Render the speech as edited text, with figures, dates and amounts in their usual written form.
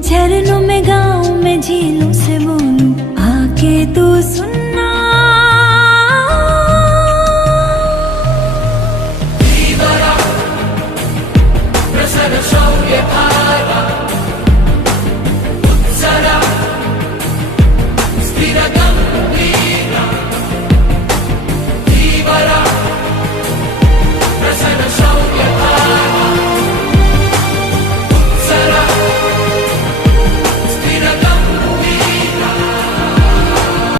झरनों में गाँव में झीलों से बोलूं आके तू सुन